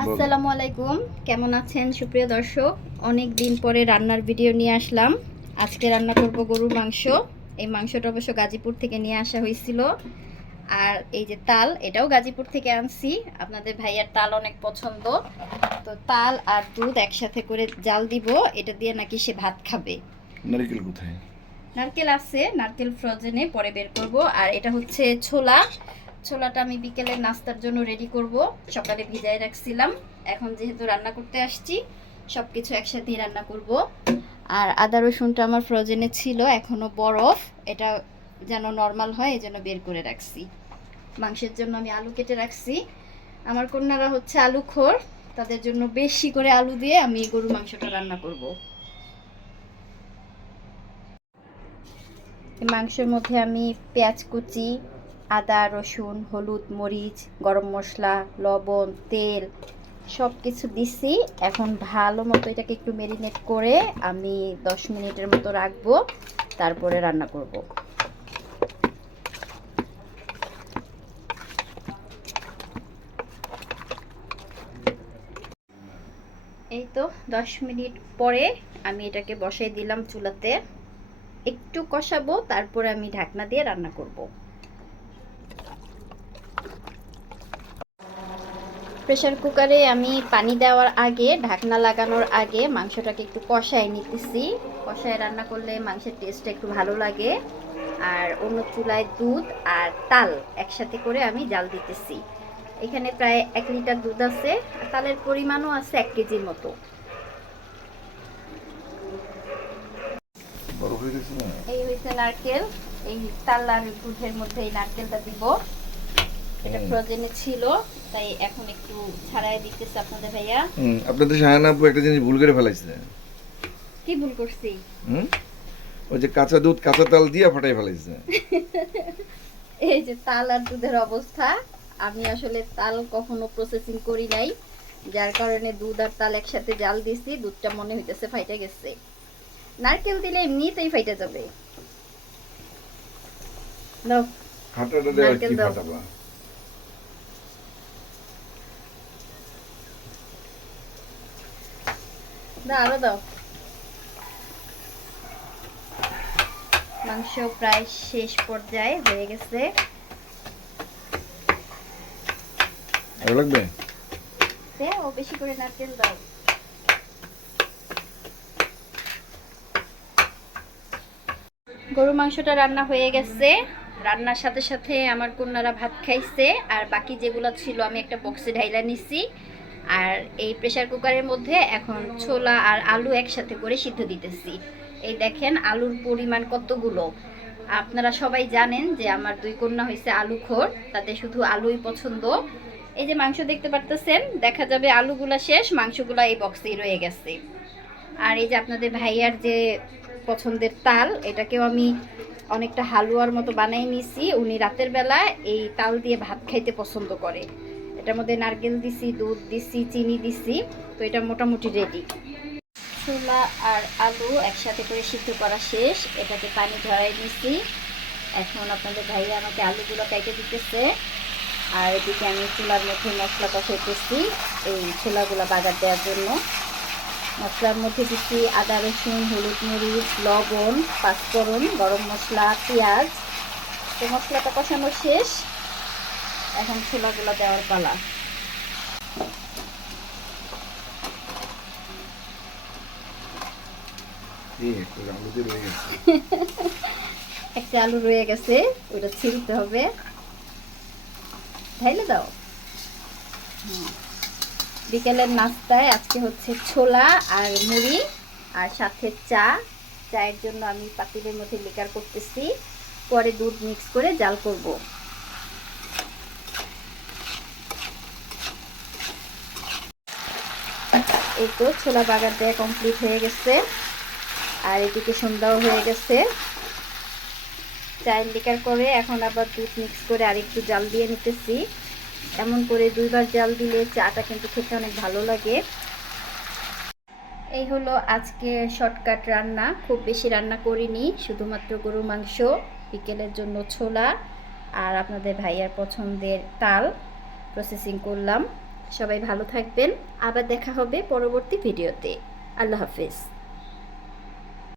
আসসালামু আলাইকুম। কেমন আছেন সুপ্রিয় দর্শক? অনেক দিন পরে রান্নার ভিডিও নিয়ে আসলাম। আজকে রান্না করব গরুর মাংস। এই মাংসটা অবশ্য গাজীপুর থেকে নিয়ে আসা হয়েছিল। আর এই যে তাল এটাও গাজীপুর থেকে আনছি। আপনাদের ভাইয়ার তাল অনেক পছন্দ। তো তাল আর দুধ একসাথে করে জাল দিব। এটা দিয়ে নাকি সে ভাত খাবে। নারিকেল কোথায়? নারকেল আছে নারকেল ফ্রোজেনে পরে বের করব। আর এটা হচ্ছে ছোলা। ছোলাটা আমি বিকেলে নাস্তার জন্য রেডি করব। সকালে ভিজায় রাখছিলাম। এখন যেহেতু রান্না করতে আসছি সব কিছু একসাথেই রান্না করব। আর আদা রসুনটা আমার ফ্রোজেনে ছিল, এখনও বরফ। এটা যেন নর্মাল হয় এই জন্য বের করে রাখছি। মাংসের জন্য আমি আলু কেটে রাখছি। আমার কন্যারা হচ্ছে আলু খোর। তাদের জন্য বেশি করে আলু দিয়ে আমি গরু মাংসটা রান্না করব। মাংসের মধ্যে আমি পেঁয়াজ কুচি আদা, রসুন, হলুদ, মরিচ, গরম মশলা, লবণ, তেল সব কিছু দিছি। এখন ভালো মতো এটাকে একটু মেরিনেট করে আমি দশ মিনিটের মতো রাখব, তারপরে রান্না করব। এই তো দশ মিনিট পরে আমি এটাকে বসাই দিলাম চুলাতে। একটু কষাবো, তারপরে আমি ঢাকনা দিয়ে রান্না করব। প্রেসার কুকারে আমি পানি দেওয়ার আগে ঢাকনা লাগানোর আগে মাংসটাকে একটু কষায় নিতেছি। কষায় রান্না করলে মাংসের টেস্টটা একটু ভালো লাগে। আর অন্য চুলায় দুধ আর তাল একসাথে করে আমি জাল দিতেছি। এখানে প্রায় এক লিটার দুধ আছে আর তালের পরিমাণও আছে এক কেজির মতো। এই হয়েছে নারকেল। এই তাল আর দুধের মধ্যে এই নারকেলটা দিব। এটা। ফ্রোজেনে ছিল তাই এখন একটু ছাড়াই দিতেছে আপনাদের ভাইয়া। হুম আপনাদের শাহানা আপু একটা জিনিস ভুল করে ফেলাইছে। কি ভুল করছি? হুম? ওই যে কাঁচা দুধ কাঁচা তাল দিয়া ফাটাই ফেলাইছে। এই যে তাল আর দুধের অবস্থা আমি আসলে তাল কখনো প্রসেসিং করি নাই যার কারণে দুধ আর তাল একসাথে জাল দিছি দুধটা মনে হইতেছে ফাইটা গেছে। নারকেল দিলে এমনিতেই ফাইটা যাবে। নাও। ফাটাটা দেওয়া নারকেল কি দাও। আরও দাও। মাংস প্রায় শেষ পর্যায়ে হয়ে গেছে। ভালো লাগবে? দাও বেশি করে নারকেল দাও। গরু মাংসটা রান্না হয়ে গেছে। রান্নার সাথে সাথে আমার কন্যারা ভাত খাইছে আর বাকি যেগুলো ছিল আমি একটা বক্সে ঢাইলা নিছি। আর এই প্রেসার কুকারের মধ্যে এখন ছোলা আর আলু একসাথে করে সিদ্ধ দিতেছি। এই দেখেন আলুর পরিমাণ কতগুলো। আপনারা সবাই জানেন যে আমার দুই কন্যা হয়েছে আলু খোর, তাতে শুধু আলুই পছন্দ। এই যে মাংস দেখতে পারতেছেন, দেখা যাবে আলুগুলা শেষ, মাংসগুলা এই বক্সেই রয়ে গেছে। আর এই যে আপনাদের ভাইয়ার যে পছন্দের তাল, এটাকেও আমি অনেকটা হালুয়ার মতো বানাই নিছি। উনি রাতের বেলা এই তাল দিয়ে ভাত খাইতে পছন্দ করে। এটার মধ্যে নারকেল দিছি, দুধ দিছি, চিনি দিছি, তো এটা মোটামুটি রেডি ছোলা আর আলু একসাথে করে সিদ্ধ করা শেষ। এটাকে পানি ঝরাই নিছি। এখন আপনাদের ভাইয়া আমাকে আলুগুলো কেটে দিতেছে। আর এদিকে আমি চুলার মধ্যে মশলা কষাইতেছি এই ছোলাগুলো বাজার দেওয়ার জন্য। মশলার মধ্যে দিচ্ছি আদা, রসুন, হলুদ মরিচ, লবণ, পাঁচফোড়ন, গরম মশলা, পেঁয়াজ। তো মশলাটা কষানো শেষ। এখন ছোলাগুলো দেওয়ার পালা। একটু আলু রয়ে গেছে। ওইটা ছিলতে হবে। ঢাইলে দাও। বিকেলের নাস্তায় আজকে হচ্ছে ছোলা আর মুড়ি আর সাথে চা। চায়ের জন্য আমি পাতিলের মধ্যে লিকার করতেছি। পরে দুধ মিক্স করে জাল করব। এই তো ছোলা বাগার দেয়া কমপ্লিট হয়ে গেছে। আর এদিকে সন্ধ্যাও হয়ে গেছে। চায়ের লিকার করে এখন আবার দুধ মিক্স করে আরেকটু জাল দিয়ে নিতেছি। এমন করে দুইবার জাল দিলে চাটা কিন্তু খেতে অনেক ভালো লাগে। এই হলো আজকে শর্টকাট রান্না। খুব বেশি রান্না করিনি, শুধুমাত্র গরুর মাংস, বিকেলের জন্য ছোলা, আর আপনাদের ভাইয়ার পছন্দের তাল প্রসেসিং করলাম। সবাই ভালো থাকবেন। আবার দেখা হবে পরবর্তী ভিডিওতে। আল্লাহ হাফিজ।